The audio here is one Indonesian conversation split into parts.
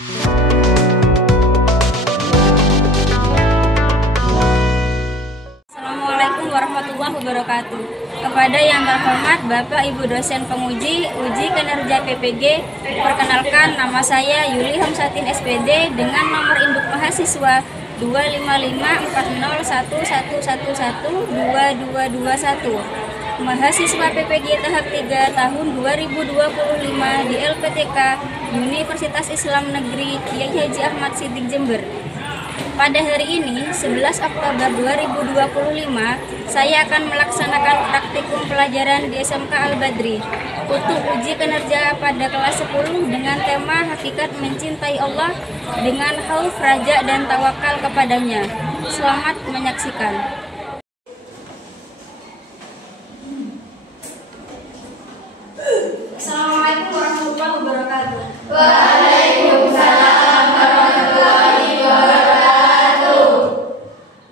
Assalamualaikum warahmatullahi wabarakatuh. Kepada yang terhormat Bapak Ibu dosen penguji uji kinerja PPG, perkenalkan nama saya Yuli Hamsatin SPD dengan nomor induk mahasiswa 2554011112221. Mahasiswa PPG tahap 3 tahun 2025 di LPTK Universitas Islam Negeri Kiai Haji Ahmad Siddiq Jember. Pada hari ini, 11 Oktober 2025, saya akan melaksanakan praktikum pelajaran di SMK Al-Badri untuk uji kinerja pada kelas 10 dengan tema Hakikat Mencintai Allah dengan khauf, raja, dan tawakal kepadanya. Selamat menyaksikan. Assalamualaikum warahmatullahi wabarakatuh. Waalaikumsalam warahmatullahi wabarakatuh.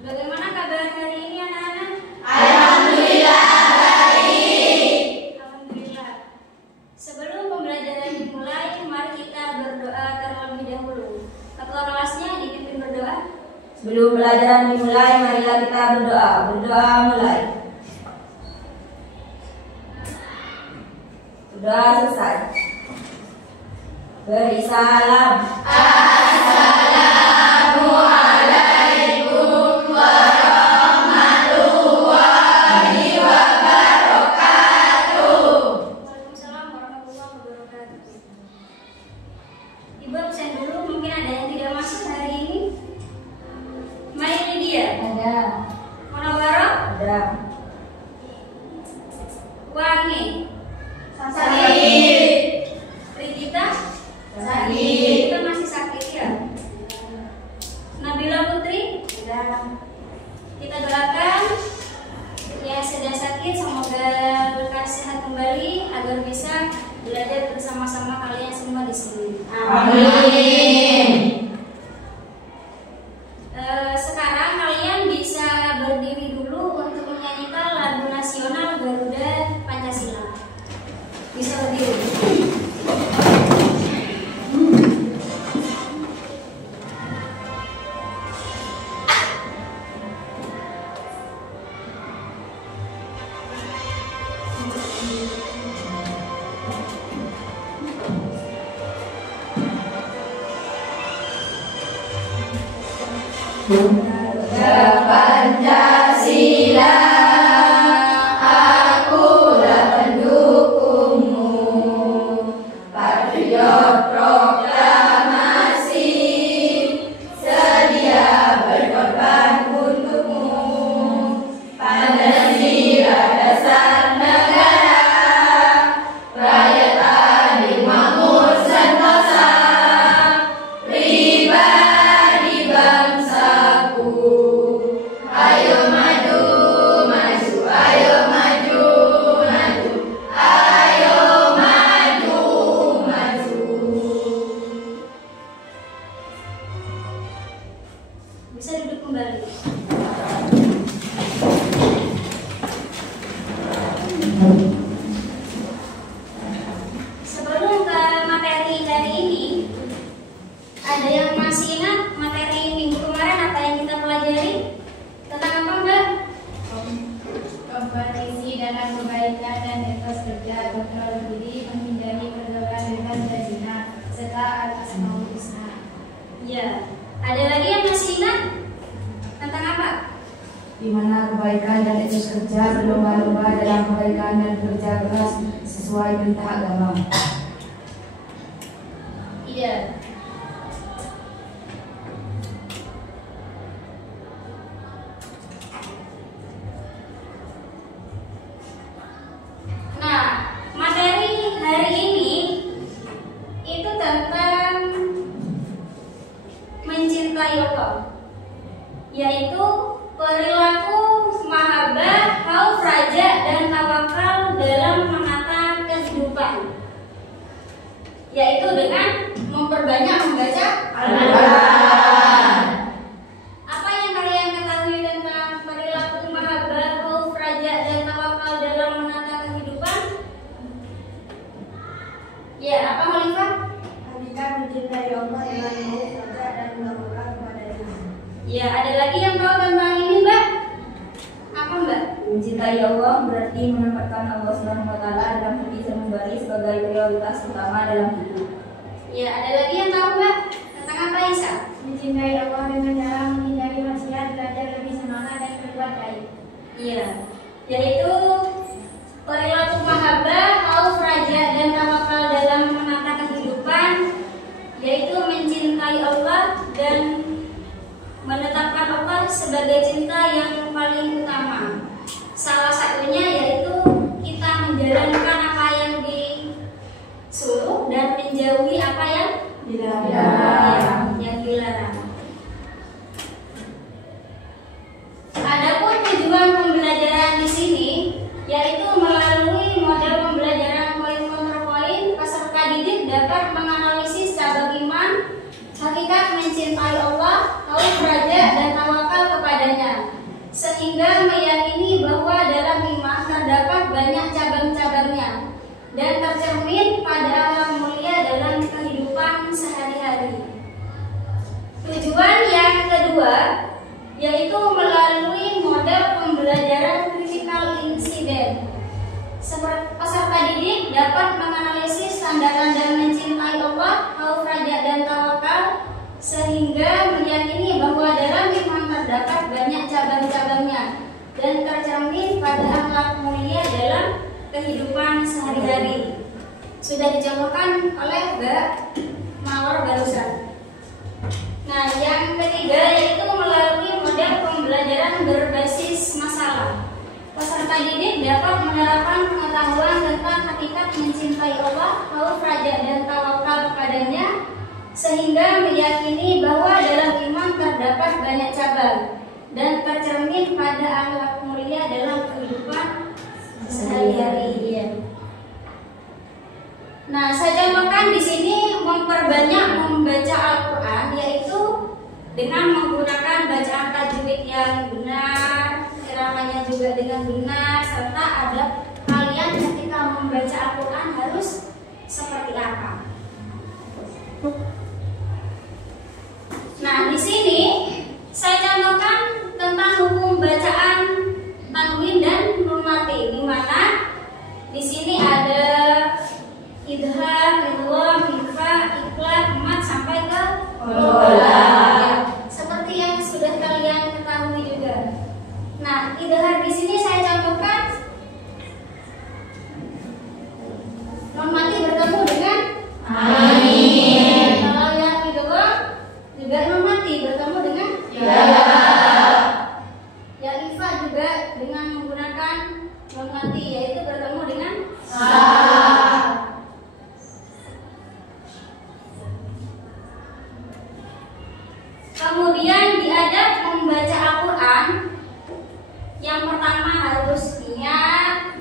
Bagaimana kabar hari ini anak-anak? Alhamdulillah baik. Alhamdulillah. Sebelum pembelajaran dimulai, mari kita berdoa terlebih dahulu. Ketua kelasnya dipimpin berdoa. Sebelum pelajaran dimulai, marilah kita berdoa. Berdoa mulai. Berdoa selesai. Beri salam. Assalamualaikum warahmatullahi wabarakatuh. Waalaikumsalam warahmatullahi wabarakatuh. Ibu absen dulu, mungkin ada yang tidak masuk hari ini. Mai Lydia, Ada. Munawwarah, Ada. Wangi, Sakit. Rigita, Sakit. kita masih sakit ya. Nabila Putri, kita doakan ya sedang sakit, semoga lekas sehat kembali agar bisa belajar bersama-sama kalian semua di sini. Amin. Sekarang kalian bisa berdiri dulu untuk menyanyikan lagu nasional Garuda Pancasila. Bisa berdiri. Pancasila, akulah pendukungmu, patriot proklamasi, sedia berkorban untukmu. Pancasila dasar negara, rakyat adil makmur sentosa, pribadi bangsaku. Ayo maju, maju, ayo maju, maju, ayo maju, maju. Bisa duduk kembali. Sebelum ke materi hari ini, ada yang masih ingat materi minggu kemarin apa yang kita pelajari? Tentang apa, Mbak? Kompetisi dalam kebaikan dan etos kerja, kontrol diri, menghindari pergaulan bebas dan zina, serta al-asmaul husna. Ya. Ada lagi yang masih ingat? Tentang apa? Di mana kebaikan dan etos kerja berlomba-lomba dalam kebaikan dan bekerja keras sesuai perintah agama. Iya. Nah, materi hari ini itu tentang mencintai Allah, yaitu perilaku mahabbah, khauf, raja, dan tawakal dalam menata kehidupan, yaitu dengan memperbanyak membaca Al-Quran. Apa yang kalian ketahui tentang perilaku mahabbah, khauf, raja, dan tawakal dalam menata kehidupan? Ya, apa Khalifah? Hakikat mencintai mencintai Allah dengan mau saja dan melakukan kepadanya. Ya, ada lagi yang tahu tentang ini, Mbak? Apa, Mbak? Mencintai Allah berarti menempatkan Allah Subhanahu wa taala dalam hati sembari sebagai prioritas utama dalam hidup. Ya, ada lagi yang tahu, Mbak? Tentang apa, Isa? Mencintai Allah dengan cara menghindari maksiat, belajar lebih semangat dan berbuat baik. Iya, yaitu perilaku mahabbah, khauf, raja, dan tawakal dalam menata kehidupan, yaitu mencintai Allah dan menetapkan Allah sebagai cinta yang paling utama. Salah satunya yaitu kita menjalankan apa yang disuruh dan menjauhi apa yang dilarang. Adapun tujuan pembelajaran di sini yaitu melalui model pembelajaran poin kontra poin, peserta didik dapat menganalisis cabang iman, hakikat mencintai Allah, khauf, raja, dan tawakal kepadanya, sehingga meyakini bahwa dalam iman terdapat banyak cabang-cabangnya dan tercermin pada akhlak mulia dalam kehidupan sehari-hari. Tujuan yang kedua yaitu melalui model pembelajaran critical incident. Peserta didik dapat menganalisis tanda-tanda mencintai Allah, khauf, raja, dan tawakal, sehingga meyakini bahwa dalam iman terdapat banyak cabang-cabangnya dan tercermin pada akhlak mulia dalam kehidupan sehari-hari. Sudah dicontohkan oleh Mbak Mawar barusan. Nah, yang ketiga yaitu melalui model pembelajaran berbasis masalah. Peserta didik dapat menerapkan pengetahuan tentang hakikat mencintai Allah, khauf, raja, dan tawakal kepadanya, sehingga meyakini bahwa dalam iman terdapat banyak cabang dan tercermin pada akhlak mulia dalam kehidupan sehari-hari. Nah, saya contohkan di sini memperbanyak membaca Al-Quran, yaitu dengan menggunakan bacaan tajwid yang benar, iramanya juga dengan benar, serta adab kalian ketika membaca Al-Quran harus seperti apa. Nah, di sini saya contohkan tentang hukum bacaan tanwin dan nun mati, di mana di sini ada idhar, idgham, ikhfa, iqlab, mat sampai ke ya, seperti yang sudah kalian ketahui juga. Nah, idhar di sini saya contohkan nun mati bertemu dengan amin. Kalau yang idgham juga nun mati bertemu dengan ya. Yang ikhfa juga dengan menggunakan nun mati, yaitu bertemu dengan sa. Kemudian di adab membaca Al-Quran, yang pertama harus niat.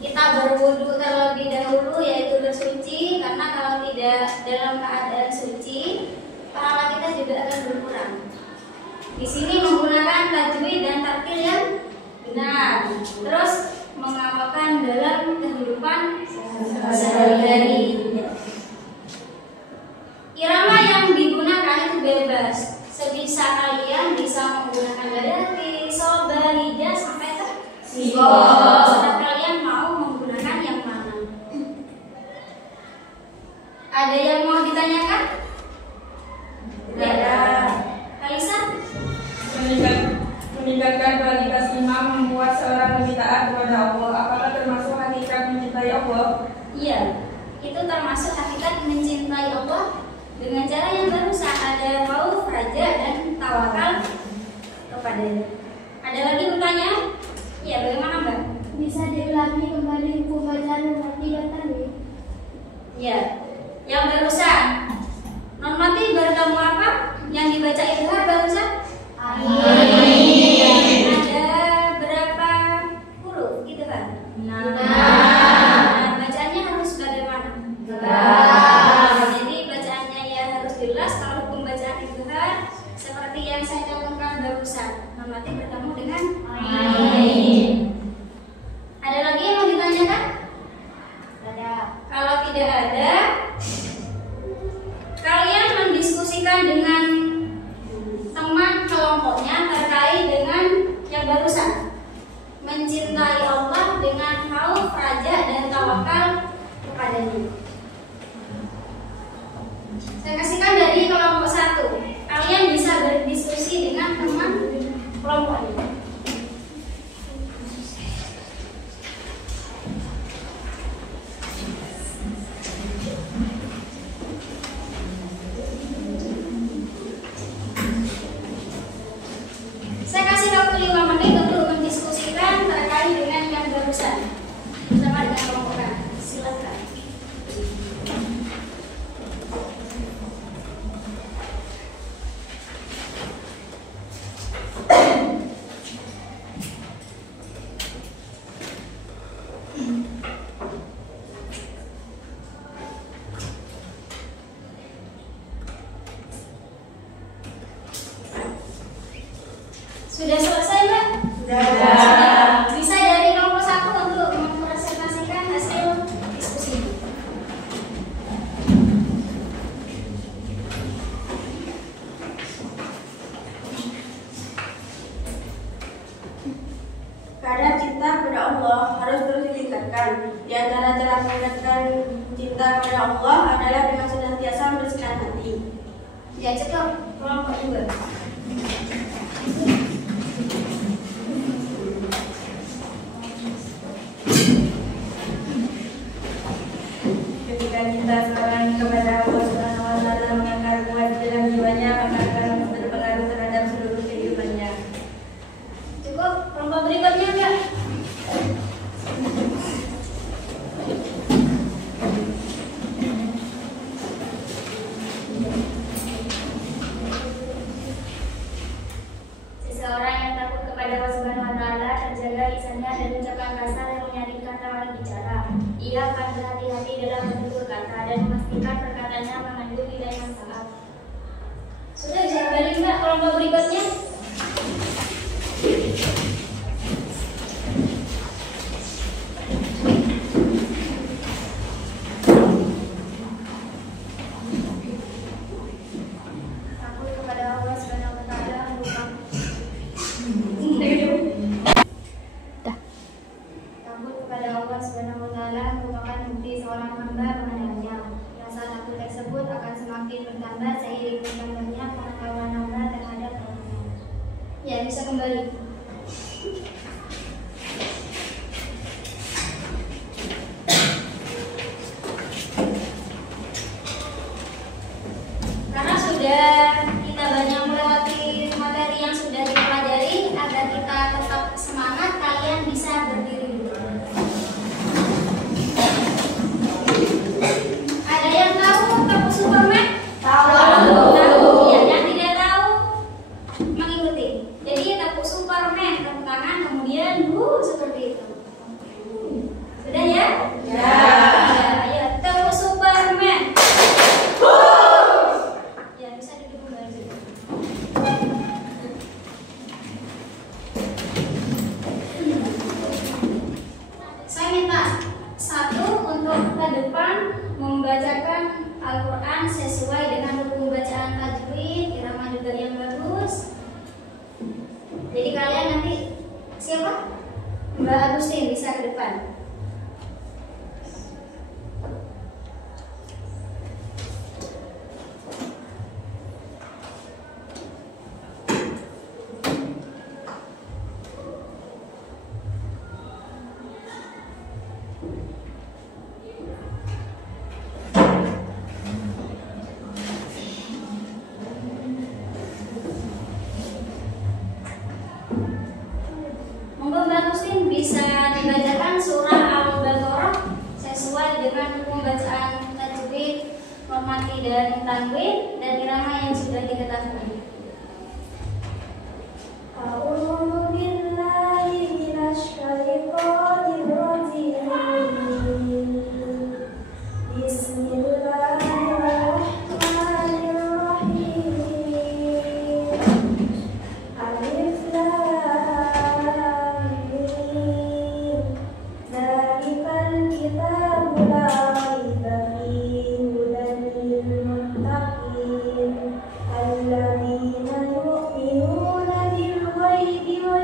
Kita berwudu terlebih dahulu, yaitu bersuci, karena kalau tidak dalam keadaan suci, pahala kita juga akan berkurang. Di sini menggunakan tajwid dan tartil yang benar, terus mengamalkan dalam kehidupan sehari-hari. Irama yang digunakan itu bebas, sebisa kalian bisa menggunakan dayati, soba, hijaz, sampai ke sibo. Serta kalian mau menggunakan yang mana? Ada yang mau ditanyakan? Tidak ada. Kalisa? Meningkatkan kualitas imam membuat seorang lebih taat kepada Allah. Apakah termasuk hakikat mencintai Allah? Iya, itu termasuk hakikat mencintai Allah dengan cara yang barusan, ada khauf, raja, dan tawakal kepadanya. Ada lagi pertanyaan? Iya, bagaimana Mbak? Bisa diulangi kembali hukum bacaan nun mati dan tanwin? Iya, yang barusan nun mati bertemu apa? Yang dibaca idhar barusan? Amin. Ada berapa huruf gitu kan? Nah, bacaannya harus bagaimana? Jadi bacaannya ya harus jelas. Kalau hukum bacaan idhar seperti yang saya contohkan barusan, nun mati bertemu dengan amin. Ada lagi yang mau ditanyakan? Ada. Kalau tidak ada, Saya kasihkan dari kelompok 1. Kalian bisa berdiskusi dengan teman kelompoknya. Saya kasih waktu 5 menit untuk mendiskusikan terkait dengan yang barusan bersama dengan kelompok A. Silakan. Sudah selesai, Mbak? Sudah. Bisa dari kelompok 1 untuk mempresentasikan hasil diskusi. Karena cinta kepada Allah harus terus ditingkatkan. Di antara cara meningkatkan cinta kepada Allah adalah dengan senantiasa membersihkan hati. Ya, cukup kelompok 2. Ketika cinta seorang kepada Allah Subhanahu wa Ta'ala mengakar kuat di dalam jiwanya, maka akan berpengaruh terhadap seluruh kehidupannya. Cukup kelompok berikutnya, Mbak. Seseorang yang takut kepada Allah Subhanahu wa Ta'ala terjaga lisannya dan ucapan kasar yang menyakitkan lawan bicara. Ia akan berhati-hati dalam menutur kata dan memastikan perkataannya mengandung nilai manfaat. Sudah bisa kembali, Mbak, kelompok berikutnya. Takut kepada Allah Subhanahu wa Ta'ala merupakan Takut kepada Allah Subhanahu wa Ta'ala merupakan bukti seorang hamba mengenalnya. Rasa takut tersebut akan semakin bertambah seiring bertambahnya pengetahuan hamba terhadap Allahnya. Ya, bisa kembali. Karena sudah kita banyak melewati materi yang sudah dipelajari, agar kita tetap semangat, kalian bisa berdiri dulu. Ada yang tahu kampus Superman? Tahu. Ya, yang tidak tahu mengikuti. Jadi tepuk Superman, tepuk tangan, kemudian seperti itu. Sudah ya? Ya. Ayo tepuk Superman. Ya, bisa duduk kembali. Saya minta satu untuk ke depan membacakan Al-Quran sesuai dengan buku bacaan tajwid, irama juga yang bagus. Jadi kalian nanti siapa? Mbak Agustin bisa ke depan. Monggo Mbak Agustin bisa dibacakan surah Al-Baqarah sesuai dengan buku bacaan tajwid, hormati dan tanwin dan irama yang sudah diketahui. A'udzu billahi minasy syaithanir rajim. Bismillahirrahmanirrahim. Alif lam mim. Dzalikal kitabu la raiba fihi hudan lil muttaqin alladzina yu'minuna bil ghaibi wa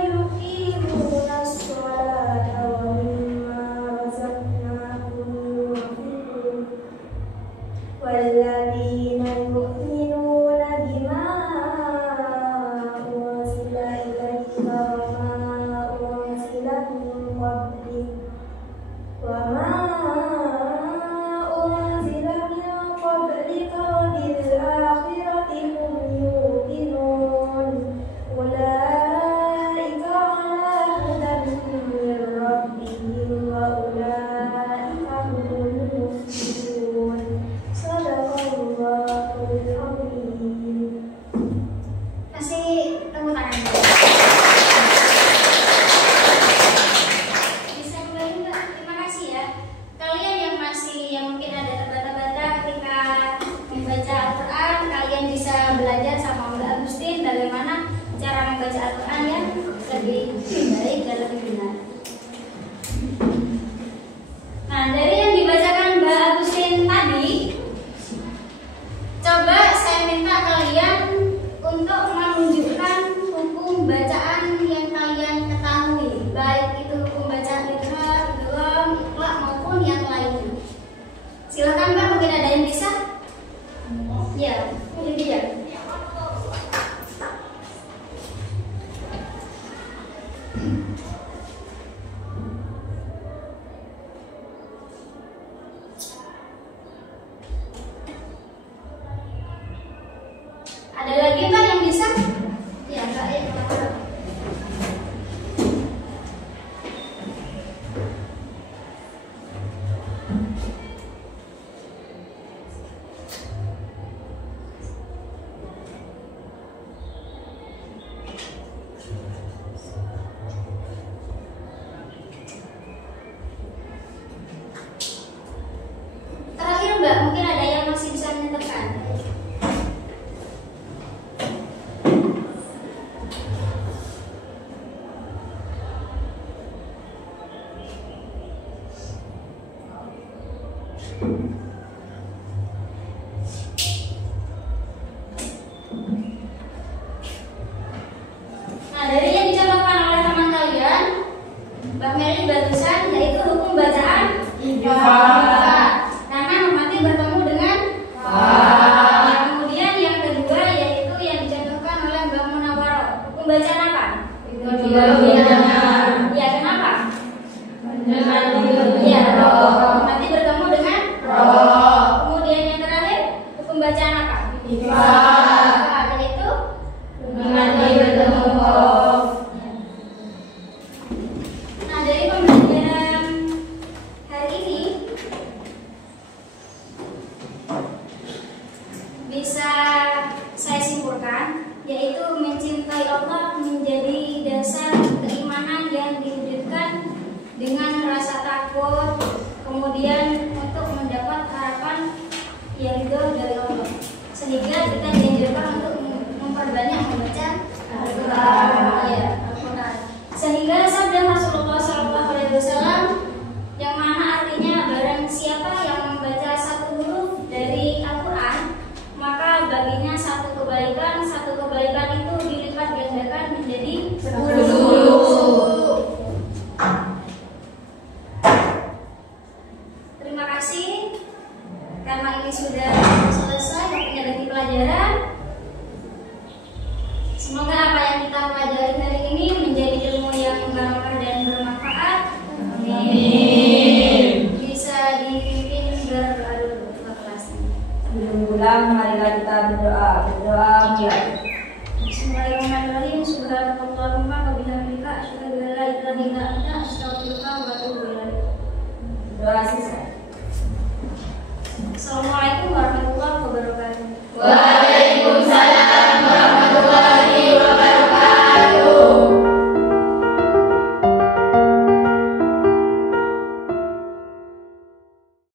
Ya, ini dia. Ada lagi Mbak yang bisa? Ya, Mbak ya. Terakhir Mbak, mungkin ada yang masih bisa menentukan. Nah, dari yang dicontohkan oleh teman kalian, Mbak Meli barusan, yaitu hukum bacaan Ifa. Karena mati bertemu dengan Fa. Kemudian yang kedua yaitu yang dicontohkan oleh Mbak Munawwaroh, hukum bacaan apa? Ya, kenapa? Ya, roh. Mati bertemu dengan roh. Kemudian yang terakhir, hukum bacaan apa? Ifa. Yaitu mati bertemu roh. Nah, dari pembelajaran hari ini bisa saya simpulkan, yaitu mencintai Allah menjadi dasar keimanan yang diwujudkan dengan rasa takut, kemudian untuk mendapat harapan yang ridho dari Allah, sehingga kita dianjurkan untuk memperbanyak membaca Al-Quran. Ya, Al-Quran. Sehingga sabda Rasulullah SAW yang mana artinya barang siapa yang membaca satu huruf dari Al-Quran, maka baginya satu kebaikan itu dilipat gandakan menjadi 10. Terima kasih karena ini sudah selesai waktunya ganti pelajaran.